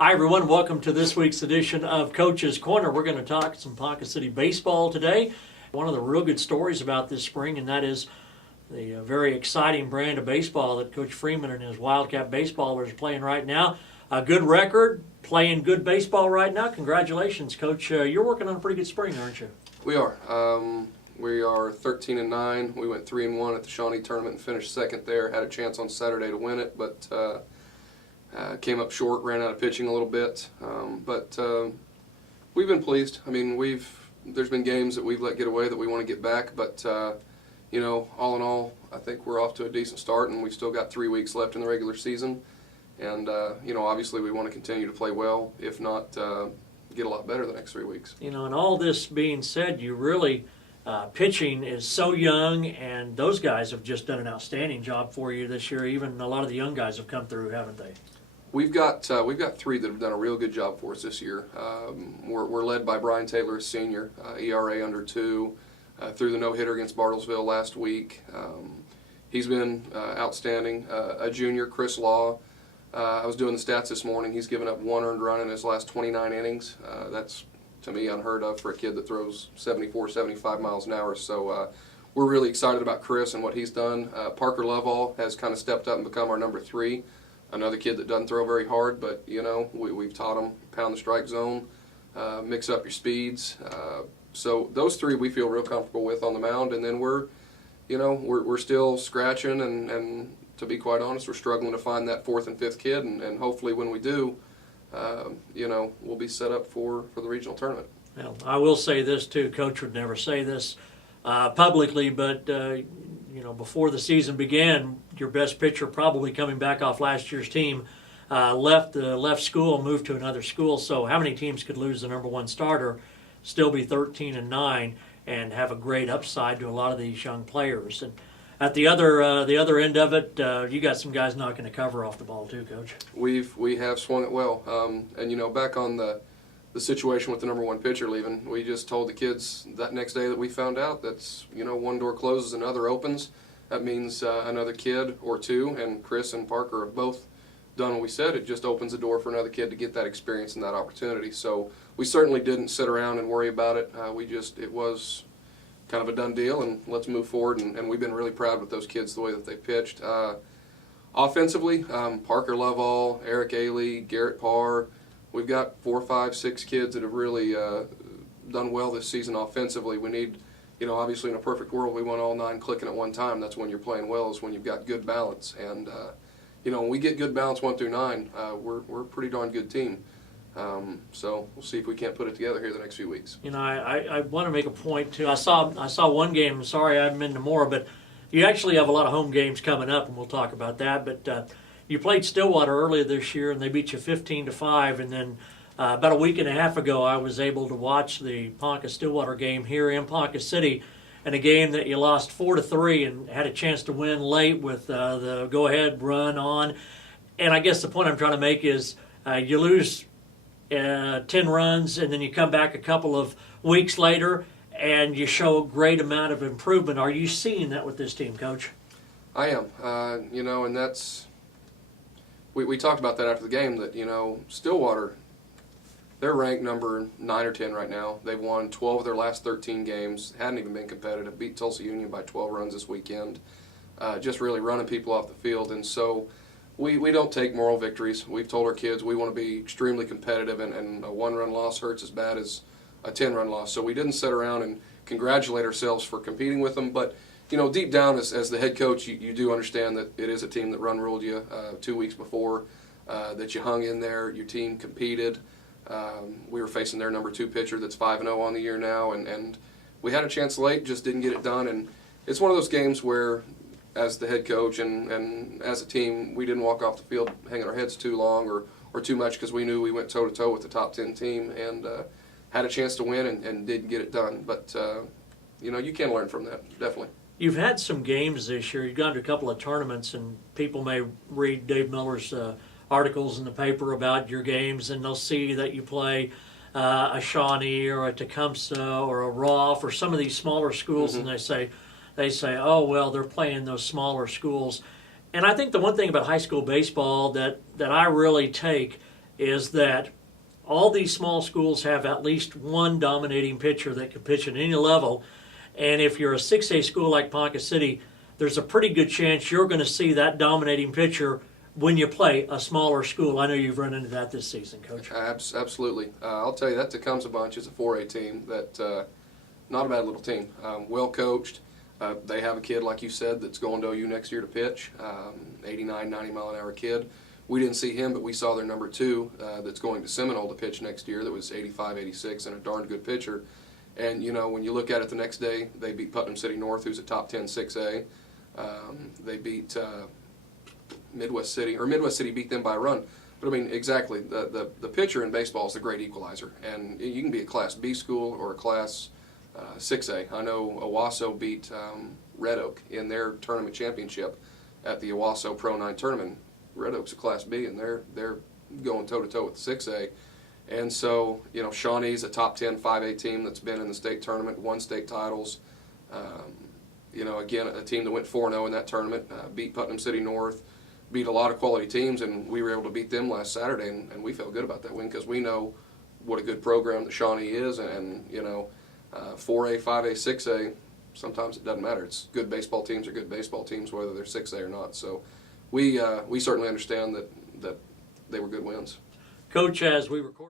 Hi everyone, welcome to this week's edition of Coach's Corner. We're going to talk some Ponca City baseball today. One of the real good stories about this spring, and that is the very exciting brand of baseball that Coach Freeman and his Wildcat baseballers are playing right now. A good record, playing good baseball right now. Congratulations, Coach. You're working on a pretty good spring, aren't you? We are. We are 13-9. We went 3-1 at the Shawnee tournament and finished second there. Had a chance on Saturday to win it, but came up short, ran out of pitching a little bit. But we've been pleased. I mean, there's been games that we've let get away that we want to get back, but you know, all in all, I think we're off to a decent start, and we've still got 3 weeks left in the regular season. And you know, obviously, we want to continue to play well. If not, get a lot better the next 3 weeks. You know, and all this being said, you really pitching is so young, and those guys have just done an outstanding job for you this year. Even a lot of the young guys have come through, haven't they? We've got 3 that have done a real good job for us this year. We're led by Brian Taylor, a senior, ERA under 2, threw the no-hitter against Bartlesville last week. He's been outstanding. A junior, Chris Law. I was doing the stats this morning. He's given up 1 earned run in his last 29 innings. That's, to me, unheard of for a kid that throws 74, 75 miles an hour. So we're really excited about Chris and what he's done. Parker Lovall has kind of stepped up and become our number 3. Another kid that doesn't throw very hard, but, you know, we've taught him pound the strike zone, mix up your speeds. So those 3 we feel real comfortable with on the mound. And then we're still scratching, and to be quite honest, we're struggling to find that 4th and 5th kid. And hopefully when we do, you know, we'll be set up for the regional tournament. Well, I will say this, too. Coach would never say this publicly, but you know, before the season began, your best pitcher, probably coming back off last year's team, left school and moved to another school. So how many teams could lose the number 1 starter, still be 13-9, and have a great upside to a lot of these young players? And at the other end of it, you got some guys knocking the cover off the ball too, Coach. We have swung it well, and you know, back on the situation with the number 1 pitcher leaving, we just told the kids that next day that we found out that's, you know, one door closes, another opens. That means another kid or 2, and Chris and Parker have both done what we said. It just opens the door for another kid to get that experience and that opportunity. So we certainly didn't sit around and worry about it. It was kind of a done deal, and let's move forward, and we've been really proud with those kids, the way that they pitched. Offensively, Parker Lovall, Eric Ailey, Garrett Parr, we've got 4, 5, 6 kids that have really done well this season offensively. We need, you know, obviously in a perfect world, we want all 9 clicking at one time. That's when you're playing well, is when you've got good balance. And, you know, when we get good balance 1 through 9, we're a pretty darn good team. So we'll see if we can't put it together here the next few weeks. You know, I want to make a point, too. I saw one game. Sorry I haven't been to more, but you actually have a lot of home games coming up, and we'll talk about that. But you played Stillwater earlier this year, and they beat you 15-5. And then about a week and a half ago, I was able to watch the Ponca-Stillwater game here in Ponca City, and a game that you lost 4-3 and had a chance to win late with the go-ahead run on. And I guess the point I'm trying to make is you lose 10 runs, and then you come back a couple of weeks later, and you show a great amount of improvement. Are you seeing that with this team, Coach? I am. You know, and that's... We talked about that after the game, that, you know, Stillwater, they're ranked number 9 or 10 right now. They've won 12 of their last 13 games, hadn't even been competitive, beat Tulsa Union by 12 runs this weekend, just really running people off the field. And so we don't take moral victories. We've told our kids we want to be extremely competitive, and a 1-run loss hurts as bad as a 10-run loss. So we didn't sit around and congratulate ourselves for competing with them, but you know, deep down, as the head coach, you do understand that it is a team that run-ruled you 2 weeks before, that you hung in there, your team competed. We were facing their number 2 pitcher that's 5-0 on the year now, and we had a chance late, just didn't get it done. And it's one of those games where, as the head coach and as a team, we didn't walk off the field hanging our heads too long or too much, because we knew we went toe-to-toe with the top 10 team and had a chance to win and didn't get it done. But, you know, you can learn from that, definitely. You've had some games this year. You've gone to a couple of tournaments, and people may read Dave Miller's articles in the paper about your games, and they'll see that you play a Shawnee or a Tecumseh or a Rolfe or some of these smaller schools, and they say, oh, well, they're playing those smaller schools. And I think the one thing about high school baseball that I really take is that all these small schools have at least one dominating pitcher that can pitch at any level. And if you're a 6A school like Ponca City, there's a pretty good chance you're going to see that dominating pitcher when you play a smaller school. I know you've run into that this season, Coach. Absolutely. I'll tell you, that Tecumseh bunch is a 4A team that not a bad little team. Well coached. They have a kid, like you said, that's going to OU next year to pitch, 89, 90 mile an hour kid. We didn't see him, but we saw their number 2 that's going to Seminole to pitch next year that was 85, 86 and a darn good pitcher. And, you know, when you look at it the next day, they beat Putnam City North, who's a top 10 6A. They beat Midwest City beat them by a run. But, I mean, exactly, the pitcher in baseball is the great equalizer. And you can be a Class B school or a Class 6A. I know Owasso beat Red Oak in their tournament championship at the Owasso Pro 9 tournament. Red Oak's a Class B, and they're going toe-to-toe with the 6A. And so, you know, Shawnee's a top 10 5A team that's been in the state tournament, won state titles. You know, again, a team that went 4-0 in that tournament, beat Putnam City North, beat a lot of quality teams, and we were able to beat them last Saturday, and we felt good about that win because we know what a good program that Shawnee is, and you know, 4A, 5A, 6A, sometimes it doesn't matter. It's good baseball teams are good baseball teams, whether they're 6A or not. So we certainly understand that they were good wins. Coach, as we record